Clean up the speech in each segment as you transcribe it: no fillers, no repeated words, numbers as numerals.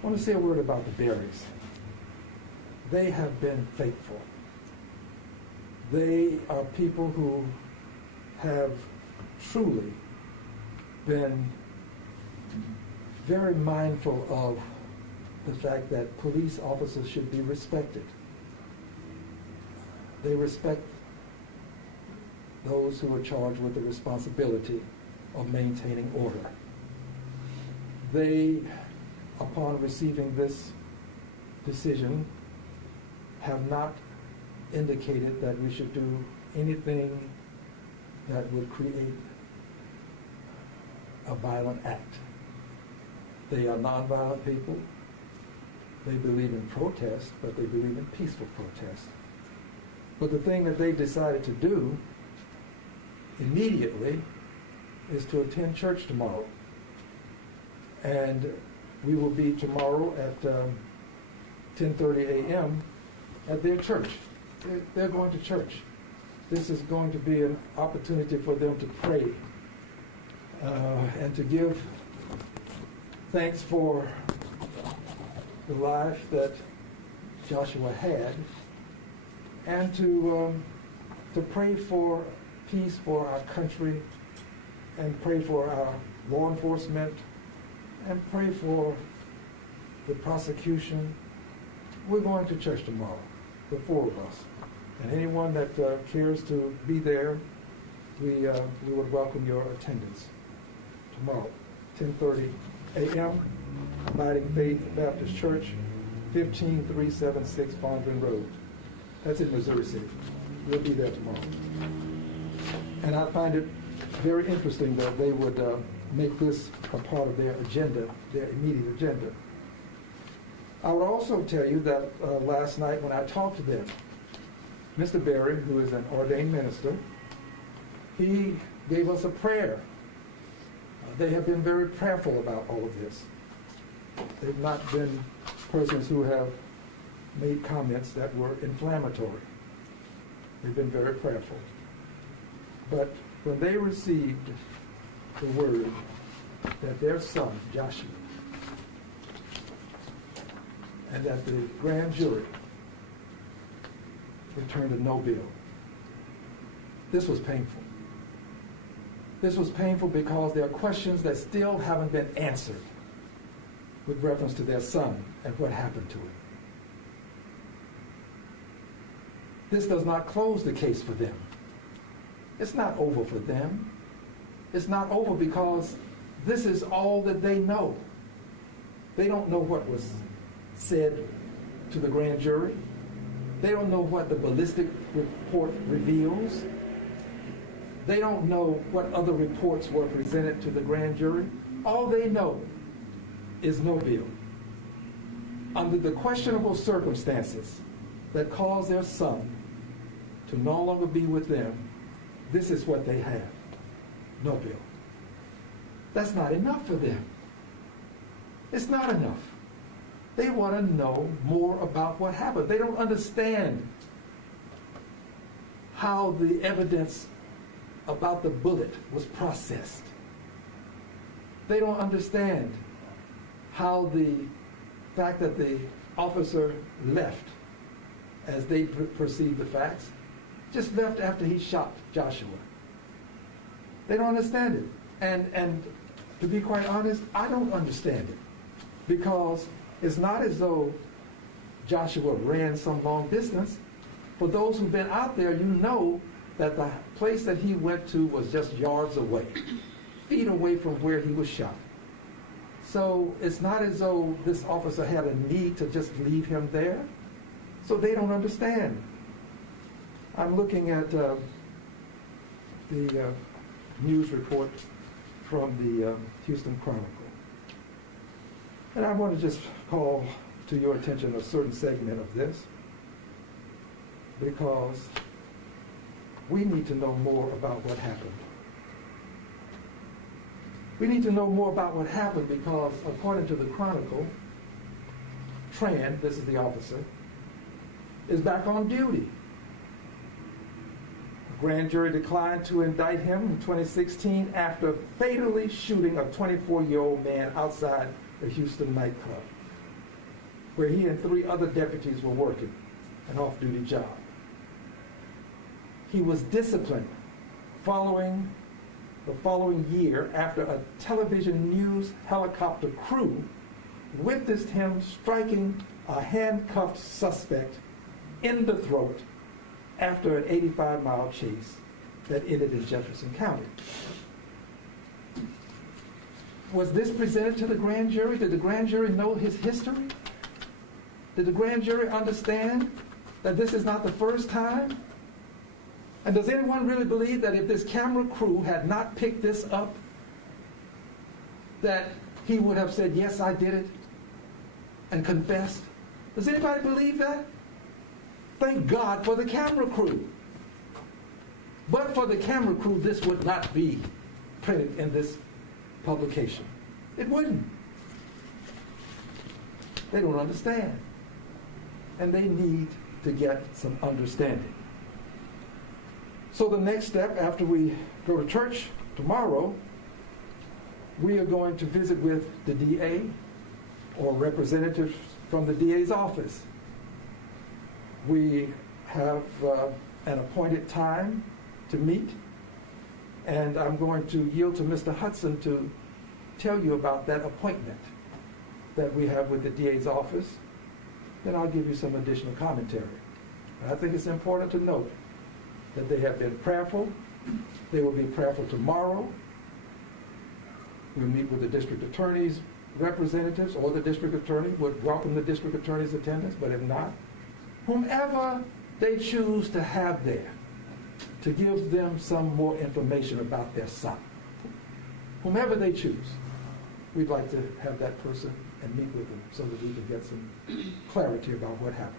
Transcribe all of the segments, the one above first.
I want to say a word about the Berries. They have been faithful. They are people who have truly been very mindful of the fact that police officers should be respected. They respect those who are charged with the responsibility of maintaining order. They, upon receiving this decision, have not indicated that we should do anything that would create a violent act. They are nonviolent people. They believe in protest, but they believe in peaceful protest. But the thing that they've decided to do immediately is to attend church tomorrow. And we will be tomorrow at 10:30 a.m. at their church. They're going to church. This is going to be an opportunity for them to pray and to give thanks for the life that Joshua had, and to pray for peace for our country, and pray for our law enforcement, and pray for the prosecution. We're going to church tomorrow, the four of us. And anyone that cares to be there, we would welcome your attendance tomorrow, 10:30 a.m., Abiding Faith Baptist Church, 15376 Fondren Road. That's in Missouri City. We'll be there tomorrow. And I find it very interesting that they would make this a part of their agenda, their immediate agenda. I would also tell you that last night when I talked to them, Mr. Berry, who is an ordained minister, he gave us a prayer. They have been very prayerful about all of this. They've not been persons who have made comments that were inflammatory. They've been very prayerful. But when they received the word that their son, Joshua, and that the grand jury returned a no bill, this was painful. This was painful because there are questions that still haven't been answered with reference to their son and what happened to him. This does not close the case for them. It's not over for them. It's not over because this is all that they know. They don't know what was said to the grand jury. They don't know what the ballistic report reveals. They don't know what other reports were presented to the grand jury. All they know is no bill. Under the questionable circumstances that caused their son to no longer be with them, this is what they have. No bill. That's not enough for them. It's not enough. They want to know more about what happened. They don't understand how the evidence about the bullet was processed. They don't understand how the fact that the officer left, as they perceive the facts, just left after he shot Joshua. They don't understand it. And to be quite honest, I don't understand it, because it's not as though Joshua ran some long distance. For those who've been out there, you know that the place that he went to was just yards away, feet away from where he was shot. So it's not as though this officer had a need to just leave him there. So they don't understand. I'm looking at the news report from the Houston Chronicle. And I want to just call to your attention a certain segment of this, because we need to know more about what happened. We need to know more about what happened because, according to the Chronicle, Tran, this is the officer, is back on duty. The grand jury declined to indict him in 2016 after fatally shooting a 24-year-old man outside the Houston nightclub. where he and 3 other deputies were working an off-duty job. He was disciplined the following year after a television news helicopter crew witnessed him striking a handcuffed suspect in the throat after an 85-mile chase that ended in Jefferson County. Was this presented to the grand jury? Did the grand jury know his history? Did the grand jury understand that this is not the first time? And does anyone really believe that if this camera crew had not picked this up, that he would have said, yes, I did it, and confessed? Does anybody believe that? Thank God for the camera crew. But for the camera crew, this would not be printed in this publication. It wouldn't. They don't understand. And they need to get some understanding. So the next step, after we go to church tomorrow, we are going to visit with the DA or representatives from the DA's office. We have an appointed time to meet, and I'm going to yield to Mr. Hudson to tell you about that appointment that we have with the DA's office. Then I'll give you some additional commentary. And I think it's important to note that they have been prayerful. They will be prayerful tomorrow. We'll meet with the district attorney's representatives, or the district attorney would welcome the district attorney's attendance, but if not, whomever they choose to have there to give them some more information about their son. Whomever they choose, we'd like to have that person and meet with them so that we can get some clarity about what happened.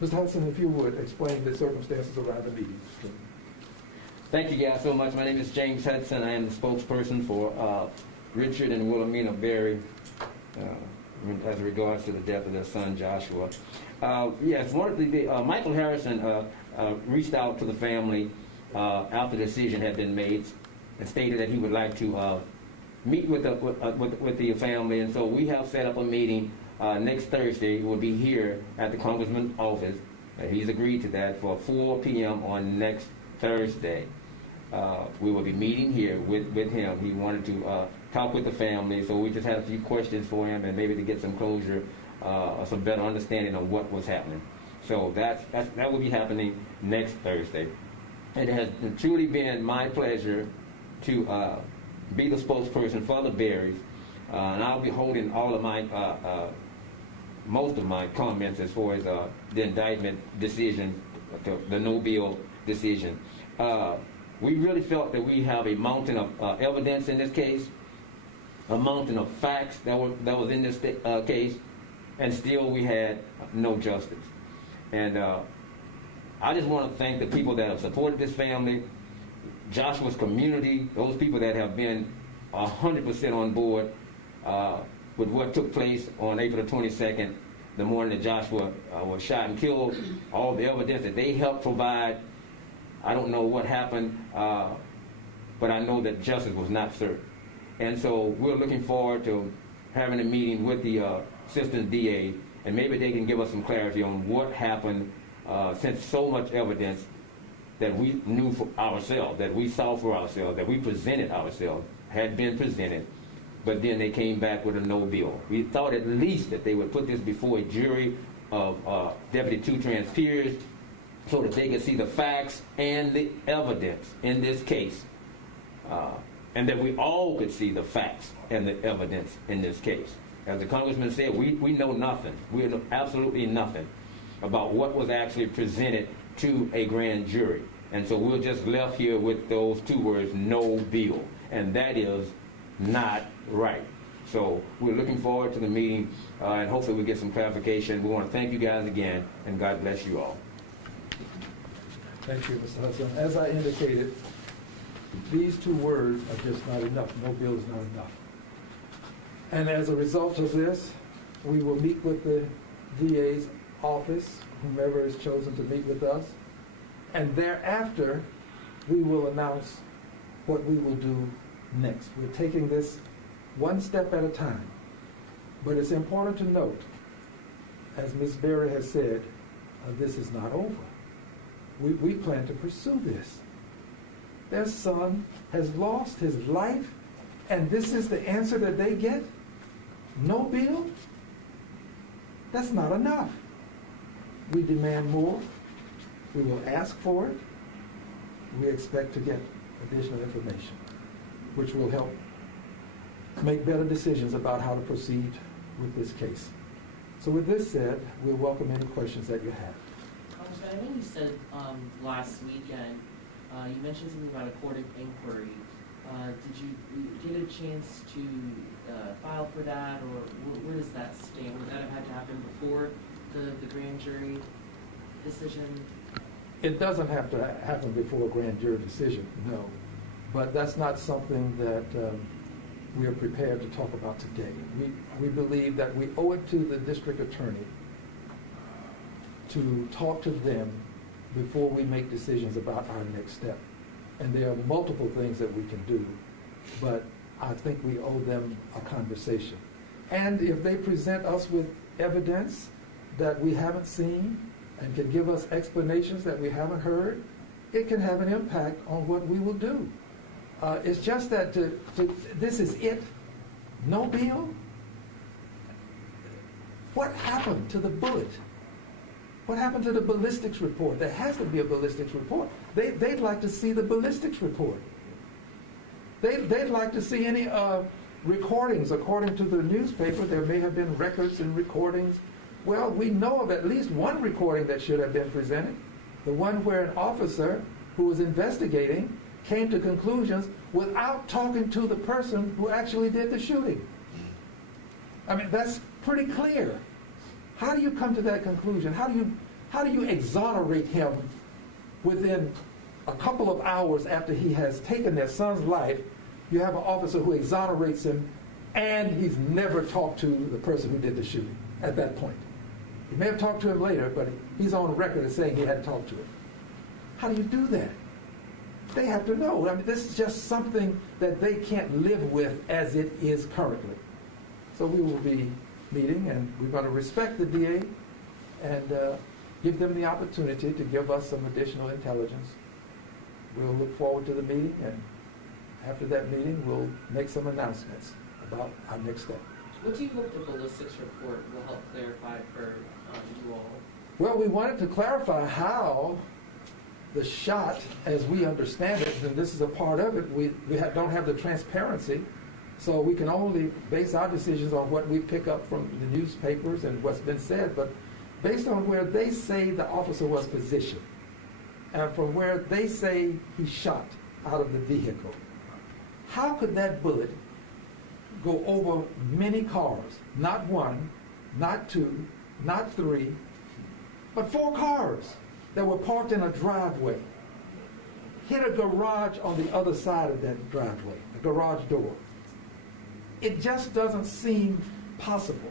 Mr. Hudson, if you would, explain the circumstances around the meeting. Thank you guys so much. My name is James Hudson. I am the spokesperson for Richard and Wilhelmina Berry as regards to the death of their son, Joshua. Yes, Michael Harrison reached out to the family after the decision had been made and stated that he would like to meet with the family, and so we have set up a meeting next Thursday. It will be here at the Congressman's office. He's agreed to that for 4 p.m. on next Thursday. We will be meeting here with him. He wanted to talk with the family, so we just had a few questions for him and maybe to get some closure, some better understanding of what was happening. So that will be happening next Thursday. And it has truly been my pleasure to be the spokesperson for the Berries, and I'll be holding all of my most of my comments as far as the indictment decision, the no bill decision. We really felt that we have a mountain of evidence in this case, a mountain of facts that was in this case, and still we had no justice. And I just want to thank the people that have supported this family, Joshua's community, those people that have been 100% on board with what took place on April the 22nd, the morning that Joshua was shot and killed, all the evidence that they helped provide. I don't know what happened, but I know that justice was not served. And so we're looking forward to having a meeting with the assistant DA, and maybe they can give us some clarity on what happened, since so much evidence that we knew for ourselves, that we saw for ourselves, that we presented ourselves, had been presented, but then they came back with a no bill. We thought at least that they would put this before a jury of Deputy 2 trans peers so that they could see the facts and the evidence in this case, and that we all could see the facts and the evidence in this case. As the Congressman said, we know nothing. We know absolutely nothing about what was actually presented to a grand jury. And so we're just left here with those 2 words, no bill. And that is not right. So we're looking forward to the meeting, and hopefully we get some clarification. We want to thank you guys again, and God bless you all. Thank you, Mr. Hudson. As I indicated, these 2 words are just not enough. No bill is not enough. And as a result of this, we will meet with the DA's office, whomever is chosen to meet with us, and thereafter we will announce what we will do next. We're taking this one step at a time, but it's important to note as Ms. Berry has said, this is not over. We plan to pursue this. Their son has lost his life, and this is the answer that they get? No bill? That's not enough. We demand more. We will ask for it. We expect to get additional information, which will help make better decisions about how to proceed with this case. So with this said, we'll welcome any questions that you have. I know you said last weekend, you mentioned something about a court of inquiry. Did you get a chance to file for that, or where does that stand? Would that have had to happen before the grand jury decision? It doesn't have to happen before a grand jury decision, no. But that's not something that we are prepared to talk about today. We believe that we owe it to the district attorney to talk to them before we make decisions about our next step. And there are multiple things that we can do, but I think we owe them a conversation. And if they present us with evidence that we haven't seen and can give us explanations that we haven't heard, it can have an impact on what we will do. It's just that this is it. No bill? What happened to the bullet? What happened to the ballistics report? There has to be a ballistics report. They'd like to see the ballistics report. They'd like to see any recordings. According to the newspaper, there may have been records and recordings. Well, we know of at least one recording that should have been presented. The one where an officer who was investigating came to conclusions without talking to the person who actually did the shooting. I mean, that's pretty clear. How do you come to that conclusion? How do you exonerate him within a couple of hours after he has taken their son's life? You have an officer who exonerates him, and he's never talked to the person who did the shooting at that point. He may have talked to him later, but he's on record as saying he hadn't talked to him. How do you do that? They have to know. I mean, this is just something that they can't live with as it is currently. So we will be meeting, and we're going to respect the DA and give them the opportunity to give us some additional intelligence. We'll look forward to the meeting, and after that meeting, we'll make some announcements about our next step. What do you hope the ballistics report will help clarify for you all? Well, we wanted to clarify how the shot, as we understand it, and this is a part of it, we don't have the transparency, so we can only base our decisions on what we pick up from the newspapers and what's been said, but based on where they say the officer was positioned, and from where they say he shot out of the vehicle, how could that bullet go over many cars? Not one, not two, not three, but 4 cars that were parked in a driveway, hit a garage on the other side of that driveway, the garage door. It just doesn't seem possible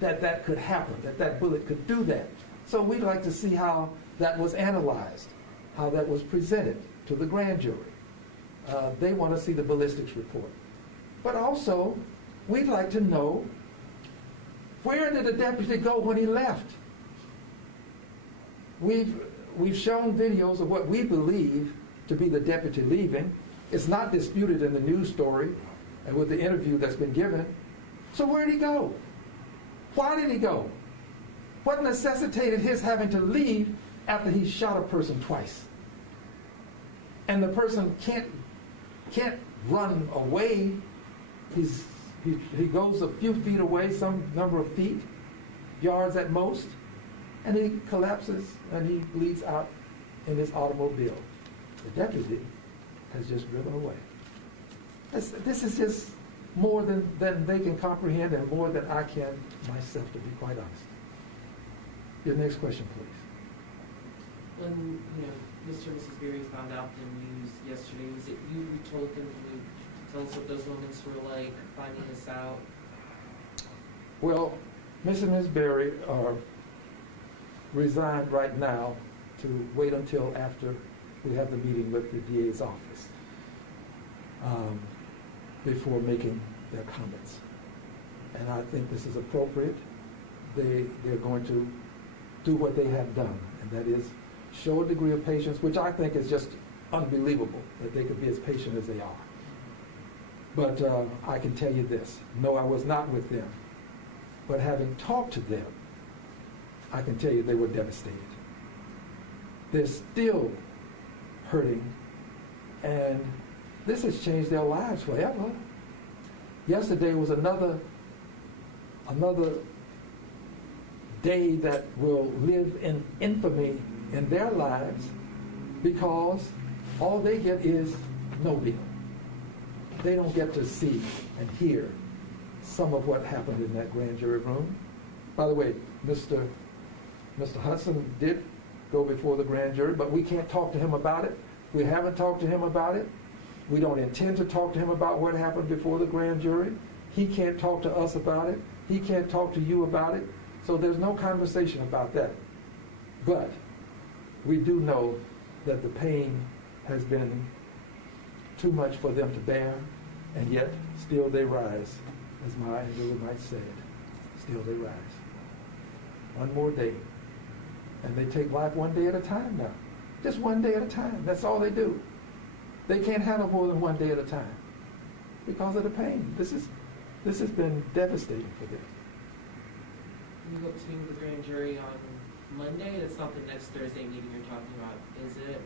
that that could happen, that that bullet could do that. So we'd like to see how that was analyzed, how that was presented to the grand jury. They want to see the ballistics report. But also, we'd like to know, where did the deputy go when he left? We've shown videos of what we believe to be the deputy leaving. It's not disputed in the news story and with the interview that's been given. So where did he go? Why did he go? What necessitated his having to leave after he shot a person twice? And the person can't run away. He goes a few feet away, some number of feet, yards at most, and he collapses and he bleeds out in his automobile. The deputy has just driven away. This is just more than they can comprehend and more than I can myself, to be quite honest. Your next question, please. When Mr. and Mrs. Berry found out the news yesterday, was it you who told them? Can you tell us what those moments were like, finding this out? Well, Mr. and Ms. Berry are resigned right now to wait until after we have the meeting with the DA's office before making their comments. And I think this is appropriate. they're going to do what they have done, and that is show a degree of patience, which I think is just unbelievable that they could be as patient as they are. But I can tell you this, no, I was not with them. But having talked to them, I can tell you they were devastated. They're still hurting, and this has changed their lives forever. Yesterday was another day that will live in infamy in their lives because all they get is no deal. They don't get to see and hear some of what happened in that grand jury room. By the way, Mr. Hudson did go before the grand jury, but we can't talk to him about it. We haven't talked to him about it. We don't intend to talk to him about what happened before the grand jury. He can't talk to us about it. He can't talk to you about it. So there's no conversation about that. But we do know that the pain has been too much for them to bear, and yet still they rise, as Maya Angelou said. Still they rise. One more day. And they take life one day at a time now. Just one day at a time. That's all they do. They can't handle more than one day at a time because of the pain. This has been devastating for them. You hope to meet with the grand jury on Monday? That's not the next Thursday meeting you're talking about, is it?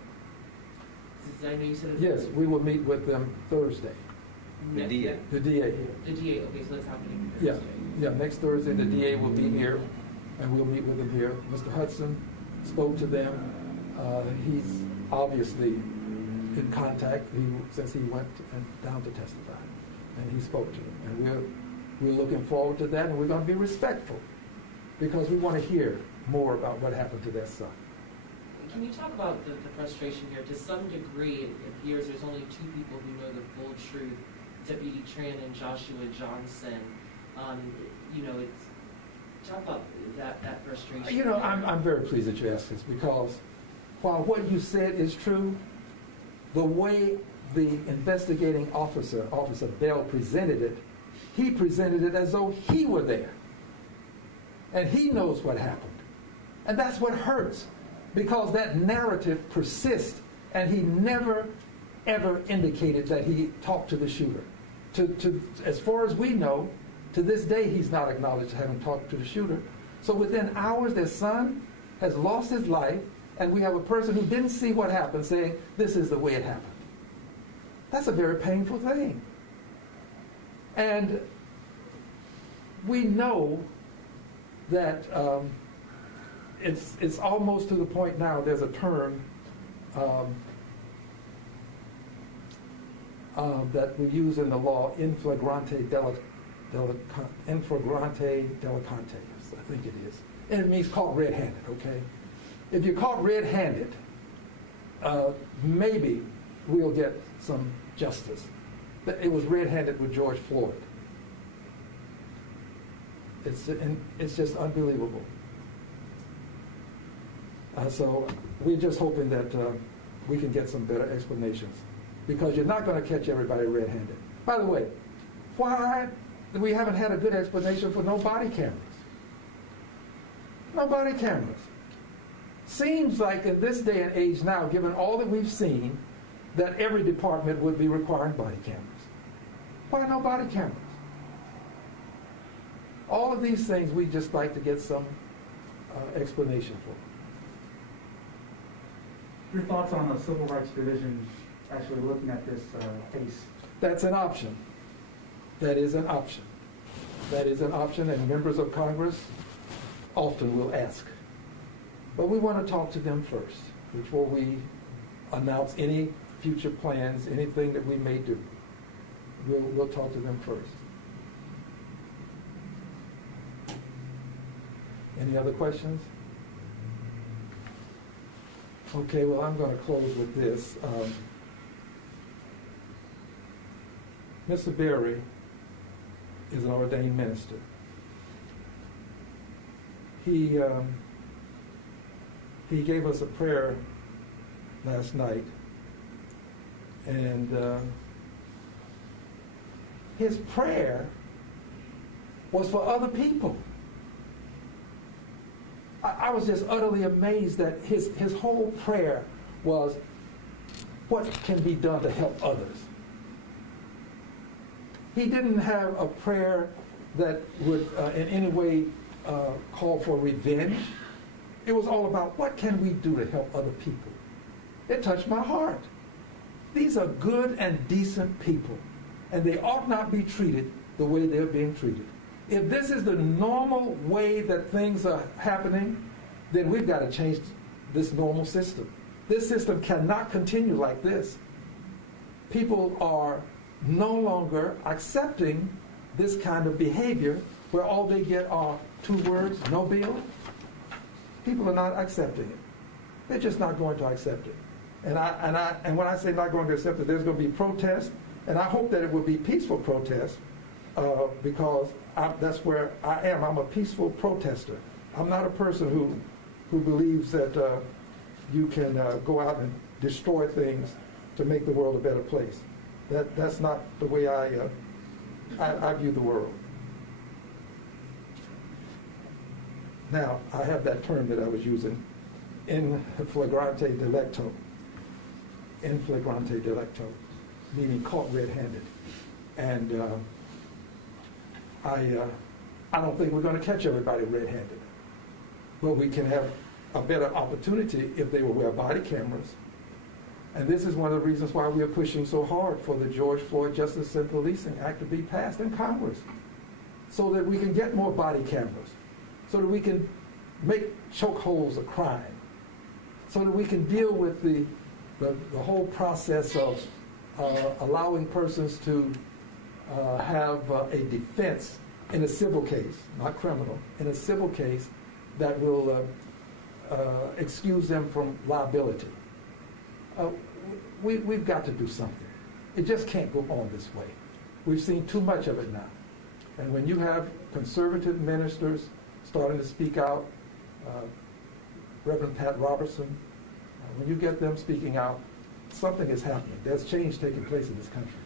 I know you said Yes, we will meet with them Thursday. The DA. The DA. The DA, okay, so that's happening Yeah, Thursday. yeah. Next Thursday, the DA will be here, and we'll meet with them here. Mr. Hudson spoke to them. He's obviously in contact since he went down to testify, and he spoke to them. And we're looking forward to that, and we're going to be respectful because we want to hear more about what happened to their son. Can you talk about the frustration here? To some degree, it appears there's only two people who know the full truth, Deputy Tran and Joshua Johnson. Talk about that frustration. I'm very pleased that you asked this because while what you said is true, the way the investigating officer, Officer Bell, presented it, he presented it as though he were there. And he knows what happened. And that's what hurts, because that narrative persists, and he never, ever indicated that he talked to the shooter. As far as we know, to this day, he's not acknowledged having talked to the shooter. So within hours, their son has lost his life, and we have a person who didn't see what happened saying, this is the way it happened. That's a very painful thing. And we know that it's almost to the point now, there's a term that we use in the law, in flagrante delicantes, I think it is. And it means caught red-handed, okay? If you're caught red-handed, maybe we'll get some justice. It was red-handed with George Floyd. It's just unbelievable. So we're just hoping that we can get some better explanations, because you're not going to catch everybody red-handed. By the way, why we haven't had a good explanation for no body cameras? No body cameras. Seems like in this day and age now, given all that we've seen, that every department would be requiring body cameras. Why no body cameras? All of these things we'd just like to get some explanation for. Your thoughts on the Civil Rights Division actually looking at this case? That's an option. That is an option. That is an option, and members of Congress often will ask. But we want to talk to them first before we announce any future plans, anything that we may do. We'll talk to them first. Any other questions? Okay, well, I'm going to close with this. Mr. Berry is an ordained minister. He gave us a prayer last night, and his prayer was for other people. I was just utterly amazed that his whole prayer was, what can be done to help others? He didn't have a prayer that would in any way call for revenge. It was all about, what can we do to help other people? It touched my heart. These are good and decent people, and they ought not be treated the way they're being treated. If this is the normal way that things are happening, then we've got to change this normal system. This system cannot continue like this. People are no longer accepting this kind of behavior where all they get are 2 words, no bill. People are not accepting it. They're just not going to accept it. And when I say not going to accept it, there's going to be protests, and I hope that it will be peaceful protests, because that's where I am. I'm a peaceful protester. I'm not a person who believes that you can go out and destroy things to make the world a better place. That's not the way I view the world. Now, I have that term that I was using, in flagrante delicto. In flagrante delicto, meaning caught red-handed. And I don't think we're going to catch everybody red-handed. But we can have a better opportunity if they will wear body cameras. And this is one of the reasons why we are pushing so hard for the George Floyd Justice and Policing Act to be passed in Congress, so that we can get more body cameras, so that we can make chokeholds a crime, so that we can deal with the whole process of allowing persons to have a defense in a civil case, not criminal, in a civil case that will excuse them from liability. We've got to do something. It just can't go on this way. We've seen too much of it now. And when you have conservative ministers starting to speak out, Reverend Pat Robertson, when you get them speaking out, something is happening. There's change taking place in this country.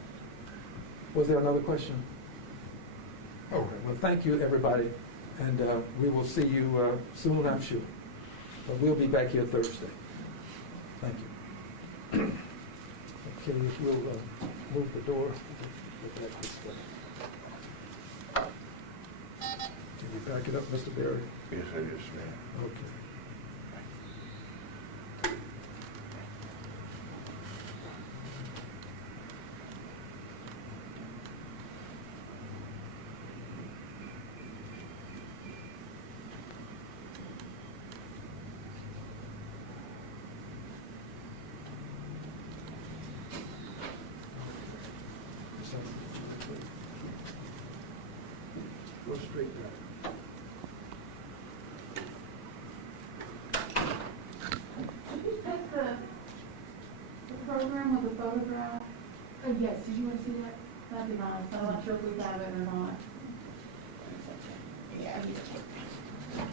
Was there another question? Okay, well, thank you, everybody. And we will see you soon, I'm sure. But we'll be back here Thursday. Thank you. Okay, if you'll move the door. Can you back it up, Mr. Berry? Yes, I just may. Okay. Go straight down. Did you take the program with the photograph? Yes, did you want to see that? That'd be nice. I'm not sure if we have it or not. Yeah, I need to take that.